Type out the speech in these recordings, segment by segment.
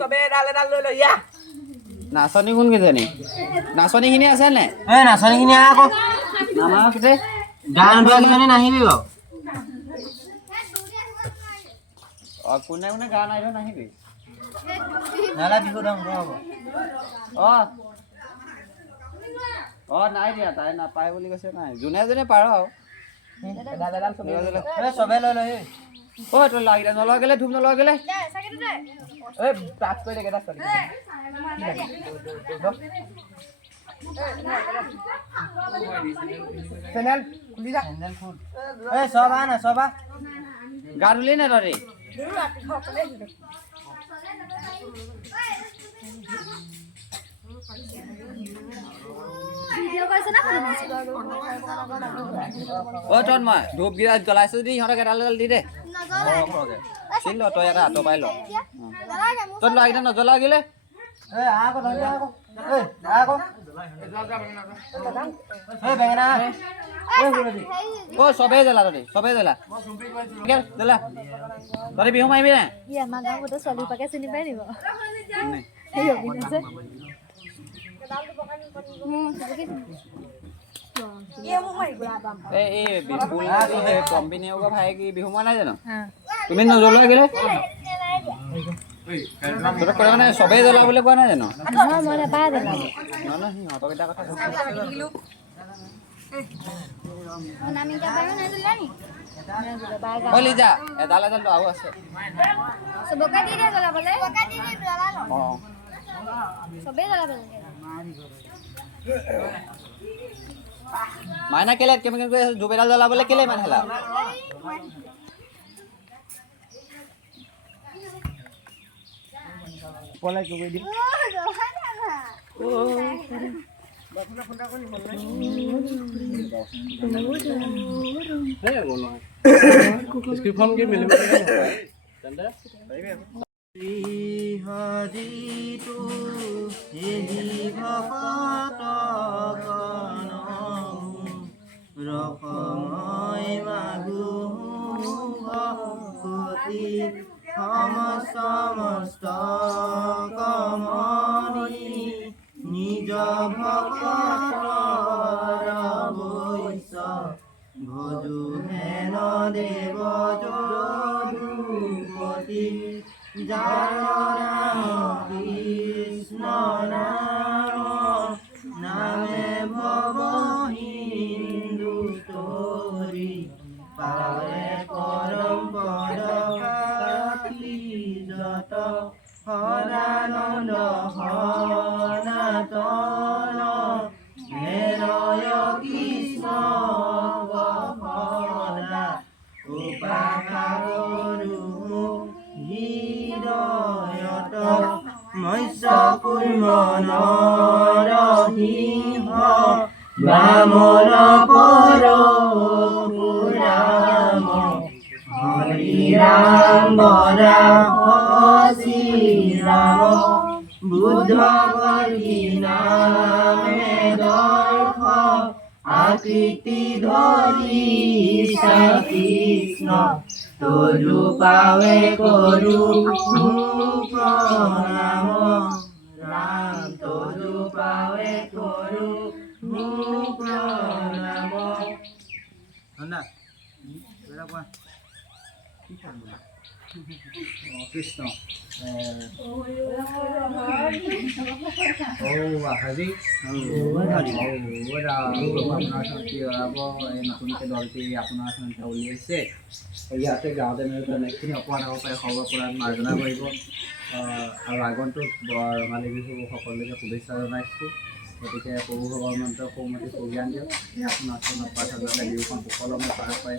চবে এডাল এডাল লৈ লৈ ইয়া নাচনী কোন কেইজনী নাচনীখিনি আছে নে নাচনীখিনি আকৌ আমাৰ কেইটা গান ধোৱাকেইজনী নাহিবি বাৰু কোনে কোনে গান আহিব নাহিবি নালা বিহু ধাম হ'ব নাই দিয়া তাই নাপায় বুলি কৈছে নাই যোনে যোনে পাৰ আৰু চবে লৈ লৈ তই লাগিলে নলয় গ'লে ধূপ নলয় গ'লে প্ৰাপ কৰি দে কেইটা ছোৱালী চেনেল খুলি যা চেনেল খুল চব আহ না চব আহ গা ধুলি নে তহঁতি তন্ময় ধূপ গিৰা জ্বলাইছো যদি সিহঁতক এডাল এডাল দি দে চিন ল তই এটা আঁতৰ পাই ল তই লাগিলে নজ্বলা গিলে চবেই জ্বলা তহঁতি চবেই জ্বলা জ্বলা তহঁতি বিহু মাৰিবি নে আমাৰ গাঁৱতে ছোৱালী পাকে চিনি পাই নিব ভাই কি বিহু মৰা নাই জানো তুমি নজ্বলোৱা গিলে মানে চবেই জ্বলা বুলি কোৱা নাই জানো সিহঁতক এটা কথা লিজা এডাল এডাল আৰু আছে মাইনা কেলে কেনেকৈ গৈ আছে ধূপ এডাল জ্বলাবলৈ কেলে ইমান হেলা পলাই কৰি দি স্ক্ৰিপ্টখন কি মিলিব হৰিটো এই ভকত ৰসময় মাগু ভকতি সমস্ত কমনি নিজ ভকতৰ বৈশ্য ভজু হেন দেৱ যদুপতি যাৰ নাম কৃষ্ণ নাম নামে ভৱ হিন্দু তৰি পাৱে পৰম পদ যত সদানন্দ সনাতন হেৰয় কৃষ্ণ সদা উপাসৰু হৃদয়ত মৎস্য কুৰ্ম নৰসিংহ বামন পৰশুৰাম হৰি ৰাম বৰাম শ্ৰীৰাম বুদ্ধ কলি নামে দৰ্শ আকৃতি ধৰি কৃষ্ণ তজু পাৱে কৰো প্ৰণাম ৰাম তজু পাৱে কৰো প্ৰণাম কৃষ্ণ হৰি আপোনাৰ নতুনকৈ দলটি আপোনাৰ উলিয়াইছে ইয়াতে গাঁৱতে অনেকখিনি অপৰাধ হ'ব পাৰে সৰ্বপৰাধ মাৰ্জনা কৰিব আৰু আগন্তুক ৰঙালী বিহু সকলোকে শুভেচ্ছা জনাইছোঁ গতিকে প্ৰভু ভগৱন্ত সৌমতি সুজ্ঞান দিয়ক আপোনাৰ প্ৰাৰ্থনা বিহুখন সুকলমে পাৰ পায়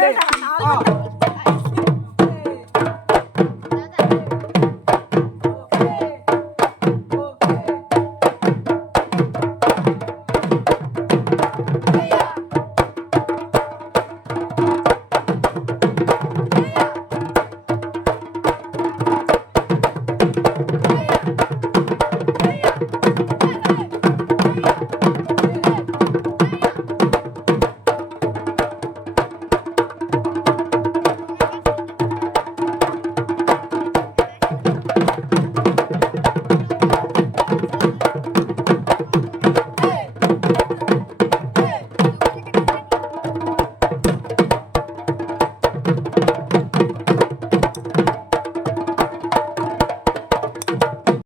দেই